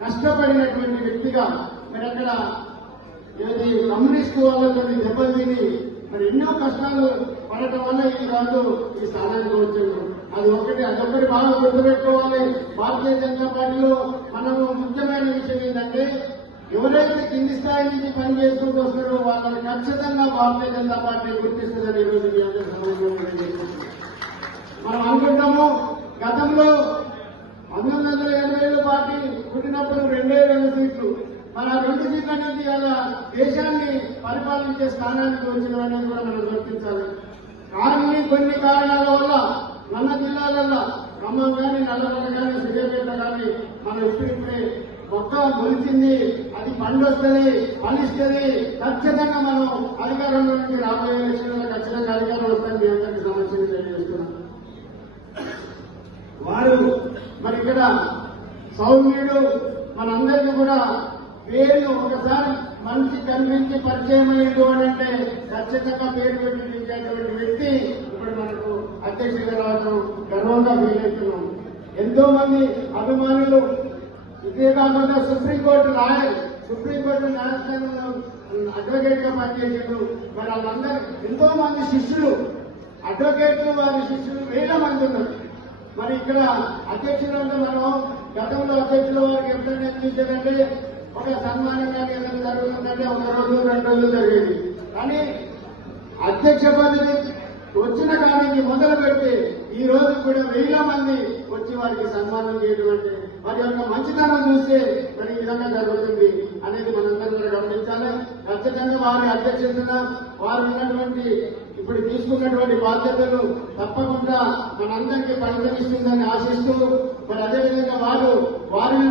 కష్టపడినటువంటి వ్యక్తిగా మరి అక్కడ ఏది కమ్యూనిస్టు వాళ్ళతో దెబ్బలు తిని మరి ఎన్నో కష్టాలు పడటం వల్ల ఈ రాజు ఈ స్థానానికి వచ్చాడు. అది ఒకటి అదొకటి బాగా గుర్తుపెట్టుకోవాలి. భారతీయ జనతా పార్టీలో మనము ముఖ్యమైన విషయం ఏంటంటే ఎవరైతే కింది స్థాయి నుంచి పని చేసుకుంటూ వస్తున్నారో వాళ్ళని ఖచ్చితంగా భారతీయ జనతా పార్టీ గుర్తిస్తుందని ఈరోజు మీ అందరి మనం అనుకుంటాము గతంలో రెండే రెండు సీట్లు మన రెండు సీట్ల నుంచి అలా దేశాన్ని పరిపాలించే స్థానానికి వచ్చిన అనేది కూడా మనం గుర్తించాలి. కానీ కొన్ని కారణాల వల్ల మన జిల్లాలలో ఖమ్మం కానీ నల్లగొండ కానీ సూర్యాపేట కానీ మనం ఇప్పుడిప్పుడే మొక్క మొలిచింది అది పండు వస్తుంది ఫలిస్తుంది. ఖచ్చితంగా మనం అధికారంలో నుంచి రాబోయే ఎలక్షన్లో ఖచ్చితంగా అధికారం వస్తుంది మీ అందరికీ సమస్యలు తెలియజేస్తున్నాం వారు మరి ఇక్కడ సౌమ్యుడు మనందరికీ కూడా పేరు ఒకసారి మంచి కనిపించి పరిచయం అయ్యిండు అని అంటే ఖచ్చితంగా పేరు పెట్టినటువంటి వ్యక్తి ఇప్పుడు మనకు అధ్యక్షుడిగా రావడం గర్వంగా వీలవుతున్నాం ఎంతో మంది అభిమానులు ఇదే కాకుండా సుప్రీంకోర్టు రాయ సుప్రీంకోర్టు న్యాయస్థానంలో అడ్వకేట్గా పనిచేసాడు మరి వాళ్ళందరూ ఎంతో మంది శిష్యులు అడ్వకేట్లు వారి శిష్యులు వేల మంది ఉన్నారు. మరి ఇక్కడ అధ్యక్షులు అంటే మనం గతంలో అధ్యక్షుల వారికి ఎప్పుడైనా చూసేదంటే ఒక సన్మానం కానీ ఏదైనా జరుగుతుందంటే ఒక రోజు రెండు రోజులు జరిగేది. కానీ అధ్యక్ష పదవి వచ్చిన కాలానికి మొదలు పెట్టి ఈ రోజు కూడా వేల మంది వచ్చి వారికి సన్మానం చేయటువంటి వారి యొక్క మంచితనం చూస్తే మరి ఈ విధంగా జరుగుతుంది అనేది మనందరం కూడా గమనించాలి. ఖచ్చితంగా వారి అధ్యక్షతన వారు ఉన్నటువంటి తీసుకున్నటువంటి బాధ్యతలు తప్పకుండా మనందరికీ పరిగణిస్తుందని ఆశిస్తూ మరి అదేవిధంగా వారు వారి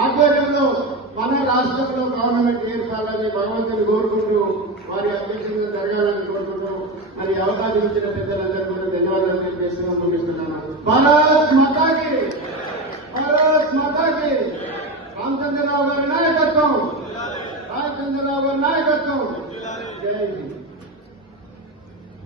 ఆధ్వర్యంలో మన రాష్ట్రంలో గవర్నమెంట్ ఏర్పాలని భగవంతుని కోరుకుంటూ వారి అధ్యక్షులు జరగాలని కోరుకుంటూ మరి అవకాశం ఇచ్చిన పెద్దలందరూ ధన్యవాదాలు తెలియజేస్తున్నాం ముగిస్తున్నాను. భారత్ మాతాకి! భారత్ మాతాకి! రామచంద్రరావు గారి నాయకత్వం! రామచంద్రరావు గారి నాయకత్వం! జై హింద్.